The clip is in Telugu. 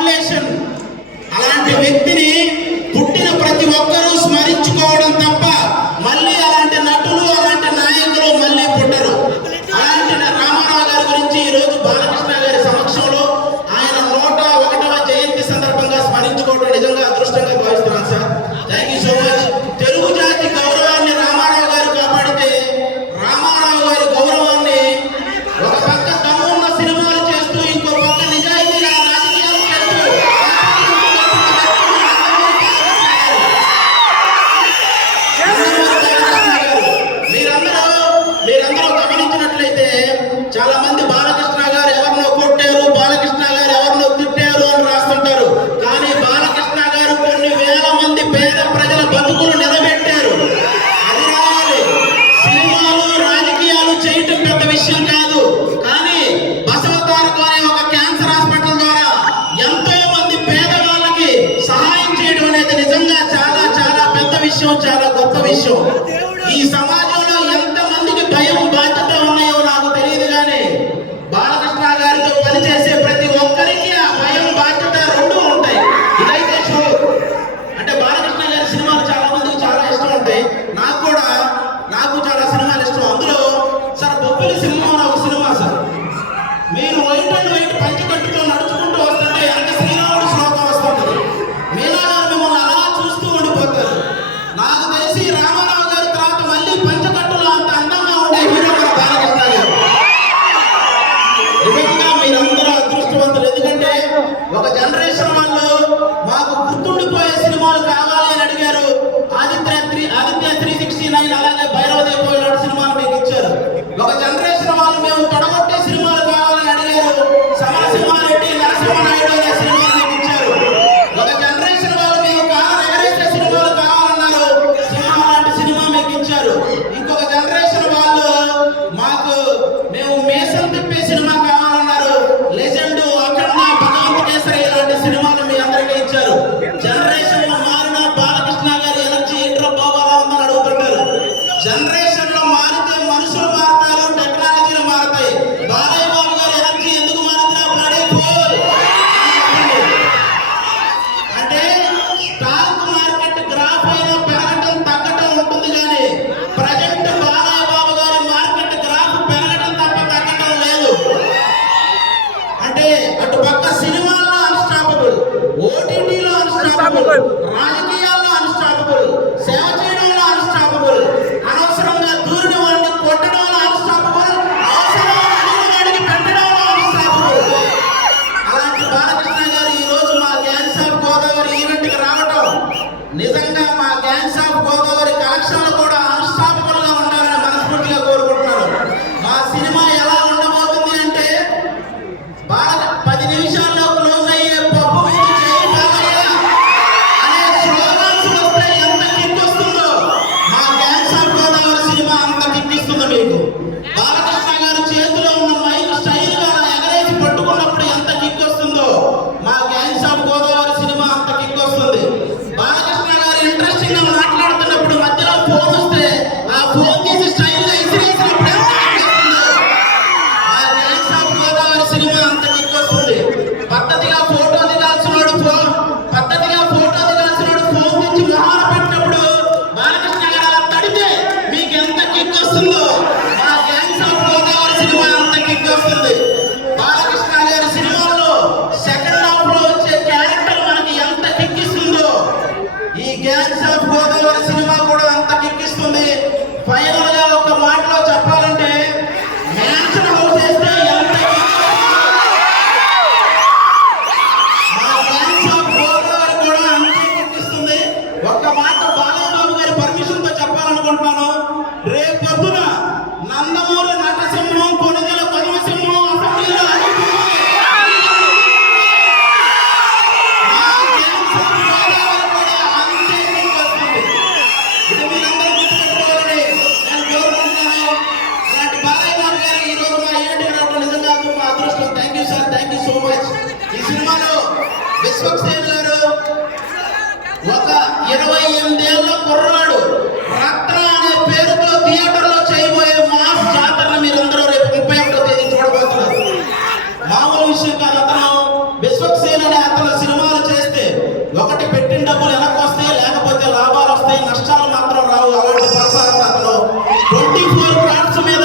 మాడ్యులేషన్. అలాంటి వ్యక్తిని పుట్టిన ప్రతి ఒక్కరూ స్మరించుకోవడం తప్ప మళ్ళీ అలాంటి నటులు అలాంటి నాయకులు మళ్ళీ పుట్టరు. అలాంటి రామారావు గారి గురించి ఈరోజు బాలకృష్ణ గారి సమక్షంలో ఆయన 101వ జయంతి సందర్భంగా స్మరించుకోవడం నిజంగా అదృష్టంగా భావిస్తున్నాను sir. Thank you so much. Telugu జాతి గౌరవాన్ని రామారావు గారు కాపాడితే రామారావు గారి గౌరవాన్ని ఒక పక్క దమ్మున్న సినిమాలు చేస్తూ ఇంకో పక్క నిజాయితీగా రాజకీయాలు చేస్తూ మీరందరూ గమనించినట్లయితే చాలా మంది బాలకృష్ణ గారు ఎవరినో కొట్టారు, బాలకృష్ణ గారు ఎవరినో తిట్టారు అని రాస్తుంటారు. కానీ బాలకృష్ణ గారు కొన్ని వేల మంది పేద ప్రజల బతుకులు నిలబెట్టారు. అది రావాలి. సినిమాలు రాజకీయాలు చేయటం పెద్ద విషయం కాదు. కానీ బసవతారకం అనే ఒక క్యాన్సర్ హాస్పిటల్ ద్వారా ఎంతో మంది పేదవాళ్ళకి సహాయం చేయడం అనేది నిజంగా చాలా చాలా పెద్ద విషయం, చాలా గొప్ప విషయం. ఈ సమాజంలో ఎంతమందికి భయం బాధ్యత ఉన్నాయో నాకు తెలియదు, కానీ బాలకృష్ణ గారితో పనిచేసే ప్రతి ఒక్కరికి ఆ భయం బాధ్యత రెండూ ఉంటాయి. ఇదైతే షో. అంటే బాలకృష్ణ గారి సినిమాలు చాలా మందికి చాలా ఇష్టం ఉంటాయి. నాకు చాలా సినిమాలు ఇష్టం. అందులో సార్ బొబ్బిలి సింహం అనే ఒక సినిమా సార్. మీరు వైట్ అండ్ వైట్ పంచకట్టుతో నడుచుకుంటూ వస్తుంటే అంటే శ్రీరాముడు శ్లోకం వస్తుంటుంది. మీనా గారు మిమ్మల్ని అలా చూస్తూ ఉండిపోతారు. నాకు తెలిసి రామారావు గారి తర్వాత మళ్ళీ పంచకట్టులో అంత అందంగా ఉండే హీరో మన బాలకృష్ణ గారు. నిజంగా మీరందరూ అదృష్టవంతులు. ఎందుకంటే ఒక జనరేషన్ వాళ్ళు మాకు గుర్తుండిపోయే సినిమాలు కావాలి అని అడిగారు. ఆదిత్య 369 అలాగే భైరవ దీపోయిన సినిమాలు మీకు ఇచ్చారు. ఒక జనరేషన్ వాళ్ళు మేము తొడగొట్టే సినిమాలు కావాలని అడిగారు. సమరసింహారెడ్డి, నరసింహనాయుడు అనే సినిమాలు మీకు ఇచ్చారు. ఒక జనరేషన్ వాళ్ళు మేము కాలం ఎగరేసే సినిమాలు కావాలన్నారు. సింహం లాంటి సినిమా మీకు ఇచ్చారు. ఇంకొక జనరేషన్ వాళ్ళు మేము మేసం తిప్పే సినిమా కావాలన్నారు. లెజెండ్, అఖండ, భగవంత్ కేసరి ఇలాంటి సినిమాలు మీ అందరికీ ఇచ్చారు. జనరేషన్ లో మారిన బాలకృష్ణ గారి ఎనర్జీ ఏంట్రో బాబాలా ఉందని అడుగుతుంటారు. జనరేషన్ లో మారితే మనుషులు మారుతారు, టెక్నాలజీలు మారుతాయి. బాలయ్య బాబు గారి ఎనర్జీ ఎందుకు మారుతున్నా అంటే స్టాక్ మార్కెట్ గ్రాఫ్ అయినా పెరగటం తగ్గటం ఉంటుంది, కానీ ప్రజెంట్ బాలయ్య బాబు గారి మార్కెట్ గ్రాఫ్ పెరగటం తప్ప తగ్గటం లేదు. అంటే అటు పక్క సినిమాల్లో అన్స్టాపబుల్, ఓటీటీలో అన్స్టాపబుల్, రాజకీయాల్లో అన్స్టాపబుల్, సేవ చేయడంలో అన్స్టాపబుల్, అనవసరంగా దూరిన వాడిని కొట్టడంలో అన్స్టాపబుల్, అవసరం అడిగిన వాడికి పెట్టడంలో అన్స్టాపబుల్. అలాంటి బాలకృష్ణ గారు ఈ రోజు మా గ్యాంగ్స్ ఆఫ్ గోదావరి ఈవెంట్కి రావటం నిజంగా మా గ్యాంగ్స్ ఆఫ్ గోదావరి కలెక్షన్లు కూడా అన్స్టాపబుల్ గా ఉండాలని మనస్ఫూర్తిగా కోరుకుంటున్నారు. మా సినిమా ఎలా ఉండబోతుంది అంటే 10 నిమిషాల్లో క్లోజ్ అయ్యే పప్పు మీద చేయి బాలయ్య అనే స్లోగన్స్ వస్తే ఎంత కిక్ వస్తుందో మా గ్యాంగ్స్ ఆఫ్ గోదావరి సినిమా అంత కిక్ ఇస్తుంది మీకు. బాలకృష్ణ గారు చేతిలో ఉన్న మైక్ స్టైల్ గా ఎగరేసి పట్టుకున్నప్పుడు ఎంత కిక్ వస్తుందో మా గ్యాంగ్స్ ఆఫ్ గోదావరి సినిమా అంత కిక్ వస్తుంది. బాలకృష్ణ గారు ఇంట్రెస్టింగ్ గా మాట్లాడుతున్నప్పుడు మధ్యలో ఫోన్ వస్తే ఆ ఫోన్ తీసి స్టైల్ గా ఇసిరేసినప్పుడు ఎంత కిక్ వస్తుందో మా గ్యాంగ్స్ ఆఫ్ గోదావరి సినిమా అంత కిక్ వస్తుంది. పద్ధతిగా ఫోటో దిగాల్సినోడు ఫోన్ తెచ్చి మొహాలు పెట్టినప్పుడు బాలకృష్ణ గారు అలా తడితే మీకు ఎంత కిక్ వస్తుందో మా గ్యాంగ్స్ ఆఫ్ గోదావరి సినిమా అంత కిక్ వస్తుంది. బాలకృష్ణ గారి సినిమాల్లో సెకండ్ హాఫ్ లో వచ్చే క్యారెక్టర్ మనకి ఎంత కిక్ ఇస్తుందో ఈ గ్యాంగ్స్ ఆఫ్ గోదావరి సినిమా కూడా అంత కిక్ ఇస్తుంది. ఫైనల్ గా ఒక మాటలో చెప్పాలంటే మ్యాన్షన్ హౌస్ వేస్తే ఎంత కిక్ మా గ్యాంగ్స్ ఆఫ్ గోదావరి కూడా అంతే కిక్ ఇస్తుంది. ఒక్క మాట బాలయ్య బాబు గారి పర్మిషన్ తో చెప్పాలనుకుంటున్నాను. రేపు పొద్దున నందమూరి నటసింహం, కొణిదెల కొదమసింహం అసెంబ్లీలో అడిగిపోయి మా గ్యాంగ్స్ ఆఫ్ గోదావరి కూడా అంతే కిక్ వస్తుంది. ఇది మీరందరూ గుర్తుపెట్టుకోవాలని నేను కోరుకుంటున్నాను. అలాంటి బాలయ్య బాబు గారు ఈ రోజు మా ఈవెంట్కి రావడం నిజంగా మా అదృష్టం. Thank you sir, thank you so much. ఈ సినిమాలో విశ్వక్సేన్ గారు ఒక 28 ఏళ్ల కుర్రాడు రత్న అనే పేరుతో థియేటర్లో చేయబోయే మాస్ జాతరను మీరందరూ రేపు 31వ తేదీ చూడబోతున్నారు. మామూలు విషయం కాదు. అతను విశ్వక్సేన్ అనే అతను ప్లాట్స్ మీద